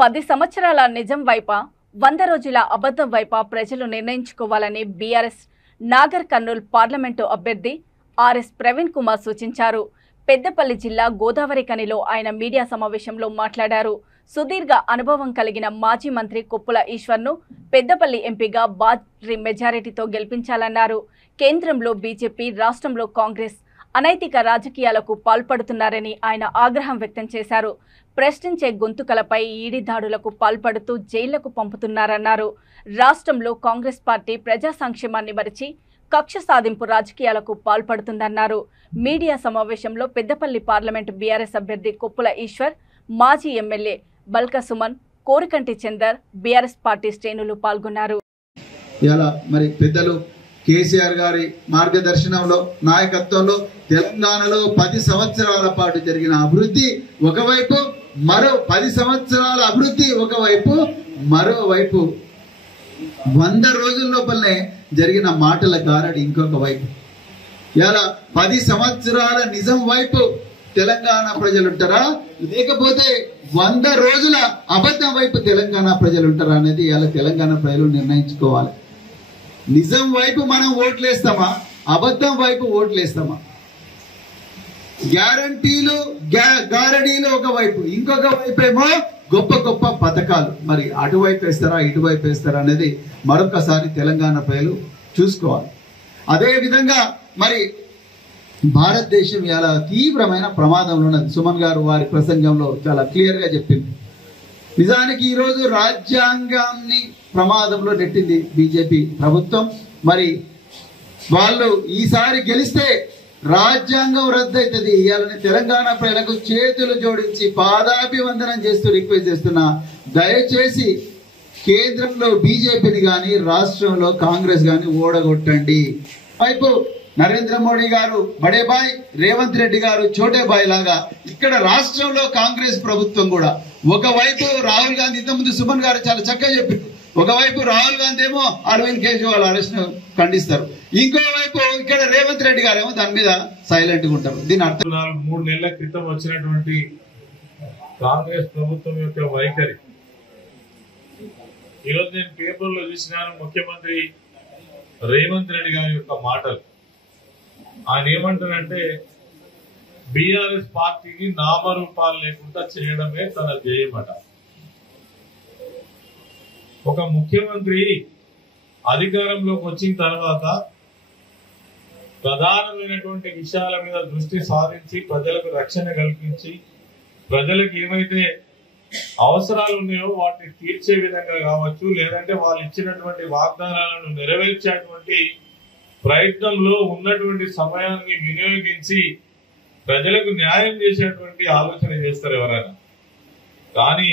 10 సంవత్సరాల నిజం వైపా 100 రోజుల అబద్ధం వైపా ప్రజలు నిర్ణయించుకోవాలని బీఆర్ఎస్ నాగర్ కర్నూల్ పార్లమెంటు అభ్యర్థి ఆర్ఎస్ ప్రవీణ్ కుమార్ సూచించారు. పెద్దపల్లి జిల్లా గోదావరిఖనిలో ఆయన మీడియా సమావేశంలో మాట్లాడారు. సుదీర్ఘ అనుభవం కలిగిన మాజీ మంత్రి కొప్పుల ఈశ్వర్ను పెద్దపల్లి ఎంపీగా భారీ మెజారిటీతో గెలిపించాలన్నారు. కేంద్రంలో బీజేపీ, రాష్ట్రంలో కాంగ్రెస్ అనైతిక రాజకీయాలకు పాల్పడుతున్నారని ఆయన ఆగ్రహం వ్యక్తం చేశారు. ప్రశ్నించే గొంతుకలపై ఈడీ దాడులకు పాల్పడుతూ జైళ్లకు పంపుతున్నారన్నారు. రాష్ట్రంలో కాంగ్రెస్ పార్టీ ప్రజా సంక్షేమాన్ని మరిచి కక్ష సాధింపు రాజకీయాలకు పాల్పడుతుందన్నారు. మీడియా సమావేశంలో పెద్దపల్లి పార్లమెంటు బీఆర్ఎస్ అభ్యర్థి కొప్పుల ఈశ్వర్, మాజీ MLA Balka Suman, Korukanti Chandar, BRS party శ్రేణులు పాల్గొన్నారు. మరి పెద్దలు కేసీఆర్ గారి మార్గదర్శనంలో, నాయకత్వంలో తెలంగాణలో 10 సంవత్సరాల పాటు జరిగిన అభివృద్ధి ఒకవైపు, మరో 10 సంవత్సరాల అభివృద్ధి ఒకవైపు, మరోవైపు 100 రోజుల లోపలనే జరిగిన మాటల గారడి ఇంకొక వైపు. ఇలా 10 సంవత్సరాల నిజం వైపు తెలంగాణ ప్రజలు ఉంటారా, లేకపోతే 100 రోజుల అబద్ధం వైపు తెలంగాణ ప్రజలు ఉంటారా అనేది ఇలా తెలంగాణ ప్రజలు నిర్ణయించుకోవాలి. నిజం వైపు మనం ఓట్లేస్తామా, అబద్ధం వైపు ఓట్లేస్తామా? గ్యారంటీలు గారడీలు ఒకవైపు, ఇంకొక వైపు ఏమో గొప్ప గొప్ప పథకాలు. మరి అటువైపు వేస్తారా, ఇటువైపు వేస్తారా అనేది మరొకసారి తెలంగాణ ప్రజలు చూసుకోవాలి. అదే విధంగా మరి భారతదేశం ఇలా తీవ్రమైన ప్రమాదంలో ఉన్నది. సుమన్ గారు వారి ప్రసంగంలో చాలా క్లియర్ గా చెప్పింది. నిజానికి ఈరోజు రాజ్యాంగాన్ని ప్రమాదంలో నెట్టింది బీజేపీ ప్రభుత్వం. మరి వాళ్ళు ఈసారి గెలిస్తే రాజ్యాంగం రద్దవుతుంది. ఇవాళ తెలంగాణ ప్రజలకు చేతులు జోడించి పాదాభివందనం చేస్తూ రిక్వెస్ట్ చేస్తున్నా, దయచేసి కేంద్రంలో బీజేపీని కానీ రాష్ట్రంలో కాంగ్రెస్ కానీ ఓడగొట్టండి. వైపు నరేంద్ర మోడీ గారు బడే బాయ్, రేవంత్ రెడ్డి గారు చోటే బాయ్ లాగా ఇక్కడ రాష్ట్రంలో కాంగ్రెస్ ప్రభుత్వం కూడా ఒకవైపు రాహుల్ గాంధీ, ఇంతకుముందు సుమన్ గారు చాలా చక్కగా చెప్పారు, ఒకవైపు రాహుల్ గాంధీ ఏమో అరవింద్ కేజ్రీవాల్ అరెస్ట్ ఖండిస్తారు, ఇంకోవైపు ఇక్కడ రేవంత్ రెడ్డి గారు ఏమో దాని మీద సైలెంట్ గా ఉంటారు. దీని అర్థం 3 నెలల క్రితం వచ్చినటువంటి కాంగ్రెస్ ప్రభుత్వం యొక్క వైఖరి ఈరోజు నేను పేపర్లో చూసినాను. ముఖ్యమంత్రి రేవంత్ రెడ్డి గారి యొక్క మాటలు. ఆయన ఏమంటారంటే బీఆర్ఎస్ పార్టీకి నామరూపాలు లేకుండా చేయడమే తన ధ్యేయమట. ఒక ముఖ్యమంత్రి అధికారంలోకి వచ్చిన తర్వాత ప్రధానమైనటువంటి విషయాల మీద దృష్టి సారించి ప్రజలకు రక్షణ కల్పించి ప్రజలకు ఏవైతే అవసరాలు ఉన్నాయో వాటిని తీర్చే విధంగా కావచ్చు, లేదంటే వాళ్ళు ఇచ్చినటువంటి వాగ్దానాలను నెరవేర్చేటువంటి ప్రయత్నంలో ఉన్నటువంటి సమయాన్ని వినియోగించి ప్రజలకు న్యాయం చేసేటువంటి ఆలోచన చేస్తారు ఎవరైనా. కానీ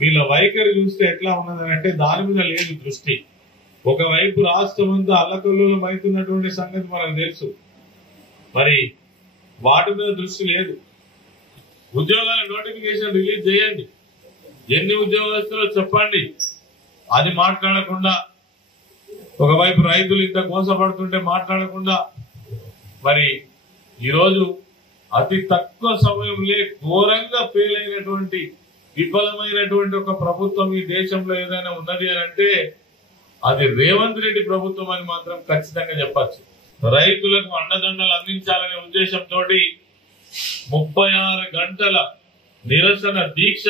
వీళ్ళ వైఖరి చూస్తే ఎట్లా ఉన్నదంటే దాని మీద లేదు దృష్టి. ఒకవైపు రాష్ట్రం అంతా అల్లకల్లోలం అవుతున్నటువంటి సంగతి మనకు తెలుసు, మరి వాటి మీద దృష్టి లేదు. ఉద్యోగాల నోటిఫికేషన్ రిలీజ్ చేయండి, ఎన్ని ఉద్యోగస్తులో చెప్పండి, అది మాట్లాడకుండా ఒకవైపు రైతులు ఇంత మోసపడుతుంటే మాట్లాడకుండా మరి ఈరోజు అతి తక్కువ సమయంలో ఘోరంగా ఫెయిల్ అయినటువంటి విఫలమైనటువంటి ఒక ప్రభుత్వం ఈ దేశంలో ఏదైనా ఉన్నది అని అంటే అది రేవంత్ రెడ్డి ప్రభుత్వం అని మాత్రం ఖచ్చితంగా చెప్పచ్చు. రైతులకు అండదండలు అందించాలనే ఉద్దేశంతో 36 గంటల నిరసన దీక్ష